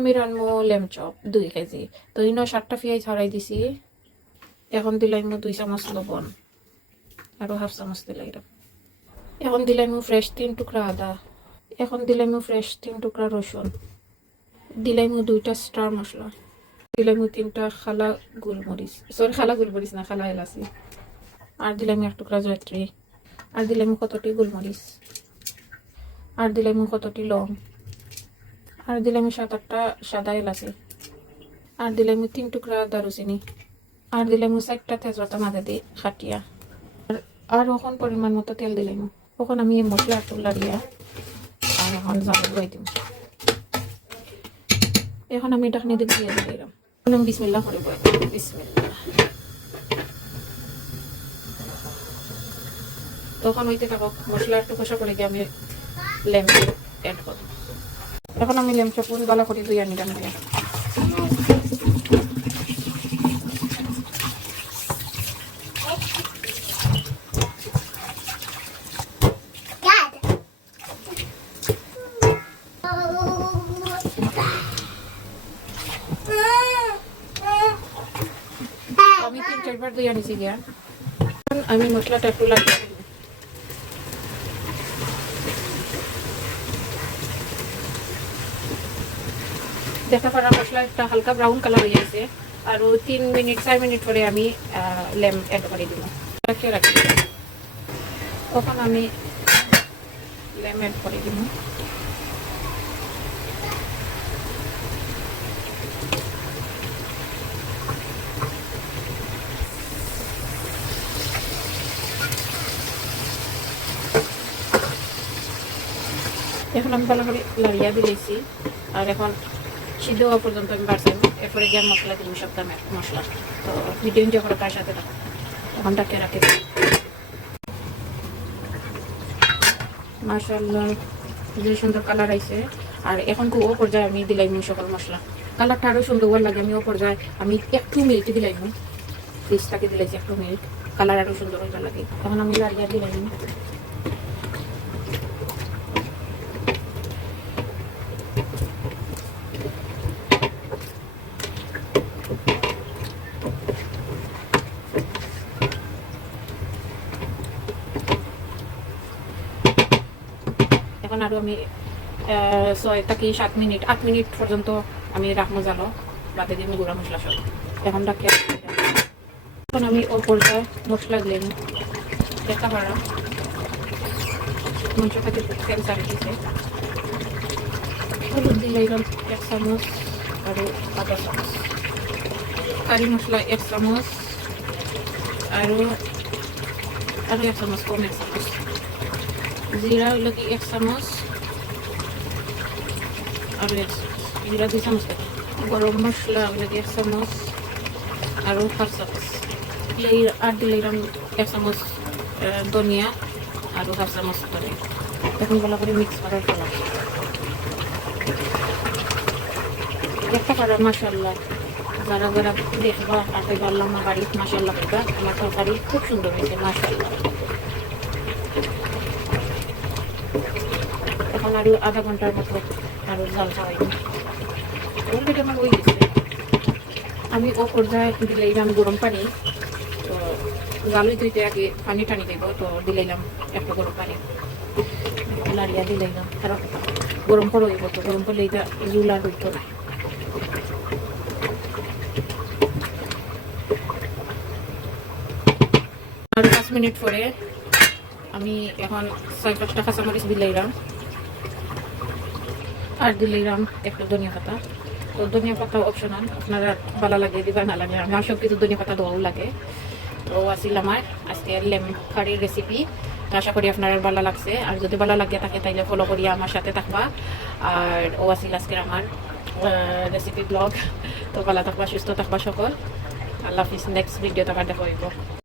আমি রানবো lame chop 2 KG. তো ইনো 7টা পেঁয়াজ ছড়াই দিছি। এখন দিলাইমু 2 চামচ লবণ আর হাফ চামচ দিলাইরাম। এখন দিলাইমু ফ্রেশ 3 টুকরা আদা। এখন দিলাইমু ফ্রেশ 3 টুকরা রসুন। দিলাইমু 2টা স্টার মশলা। দিলাইমু 3টা খালা গোলমরিচ, সরি খালা গোলমরিচ না, খালা এলাচি। আর দিলাইমু 1 টুকরা জয়ত্রী। আর দিলাইমু কতটি গোলমরিচ। আর দিলাইমু কতটি লং। আর দিলাইমু 7-8টা সাদা এলাচি। আর দিলাইমু 3 টুকরা দারুচিনি। আর দিলাইমু 4টা তেজপাতা মাঝে দিয়ে খাটিয়া। আর এখন পরিমাণ মতো তেল দিলাইমু। এখন আমি এই মশলা একটু লাড়িয়া আর এখন জাল ধুই দিব। এখন আমি ঢাকনি দিয়ে দিয়ে দিলাম। এখন আমি বিসমিল্লাহ করে বই বিসমিল্লাহ। তখন হইতে থাকো, মশলা একটু কষা করে গিয়ে আমি লেম অ্যাড করব। এখন আমি লেম চপুন গলা করে দুই আনি ডান দিয়ে। আমি 3-4 বার দুই আনিছি গিয়া। আমি মশলাটা একটু লাগিয়ে দিব। দেখা পারা মশলাটা হালকা ব্রাউন কালার হয়ে গেছে। আর 3-4 মিনিট পরে আমি লেম অ্যাড করে দিব। রাখিয়ে রাখি। তখন আমি লেম অ্যাড করে দিব। এখন আমি ভালো করে লাড়িয়া দিয়েছি। আর এখন সিদ্ধ হওয়া পর্যন্ত আমি বাড়ছি। এরপরে গিয়ে মশলা দিলাম, সবটা মশলা। তো ভিডিও এনজয় করে তার সাথে থাকো। এখন ডাকে রাখি মাশাআল্লাহ, যে সুন্দর কালার আইছে। আর এখন খুব ও পর্যায়ে আমি দিলাইম সকল মশলা। কালারটা আরও সুন্দর লাগে। আমি ও পর্যায়ে আমি একটু মিল্ক দিলাইম, পিসটাকে দিলাইছি একটু মিল্ক, কালার আরও সুন্দর হইবার লাগে। এখন আমি লাড়িয়া দিলাইম। এখন আরও আমি 6 থেকে 7 মিনিট 8 মিনিট পর্যন্ত আমি রাখবো জালো, রাতে দিয়ে গুঁড়া মশলা সব। এখন ডাকে এখন আমি ওর পর্যায়ে মশলা দিলাম। দেখা পারা মাংসটাকে তেল চাড়ি দিতে হলুদ দিলাম 1 চামচ আর আধা চামচ, কারি মশলা 1 চামচ আরও 1 চামচ, কম 1 চামচ, জিরা হইল কি 1 চামচ আর জিরা 2 চামচ, গরম মশলা হইল কি 1 চামচ আরও 1/2 চামচ, আর দিলাম 1 চামচ ধনিয়া আরও 1/2 চামচ ধনিয়া। এখন ভালো করে মিক্স করার পর একটা করা মাশাআল্লাহ, যারা যারা দেখবা তাকে বললাম আমার বাড়ি মাশাআল্লাহ করবা। আমার তরকারি খুব সুন্দর হয়েছে মাশাআল্লাহ। এখন আরও আধা ঘন্টার মতো আরও জাল চাওয়াই অলরেডি আমার হয়ে গেছে। আমি ও পর্যায়ে দিলাম গরম পানি। তো জালুই ধুইতে আগে পানি টানি দেব, তো দিলাম একটা গরম পানি, লাড়িয়া দিলাম। কারণ গরম করে হইব, তো গরম করলে এটা জুলা হইতো না। আর 5 মিনিট পরে আমি এখন 6-5টা কাঁচামরিচ দিলাম আর দিলাম একটু ধনিয়া পাতা। তো ধনিয়া পাতা অপশনাল, আপনারা ভালো লাগে দিবা, না লাগে আমার সব কিছু ধনিয়া পাতা দেওয়াও লাগে। তো আসিল আমার আজকে লেম কারির রেসিপি। আশা করি আপনার ভালো লাগছে। আর যদি ভালো লাগে থাকে তাইলে ফলো করিয়া আমার সাথে থাকবা। আর ও আসিল আজকের আমার রেসিপি ব্লগ। তো ভালো থাকবা, সুস্থ থাকবা সকল। আল্লাহ হাফিজ। নেক্সট ভিডিও আবার দেখা হইব।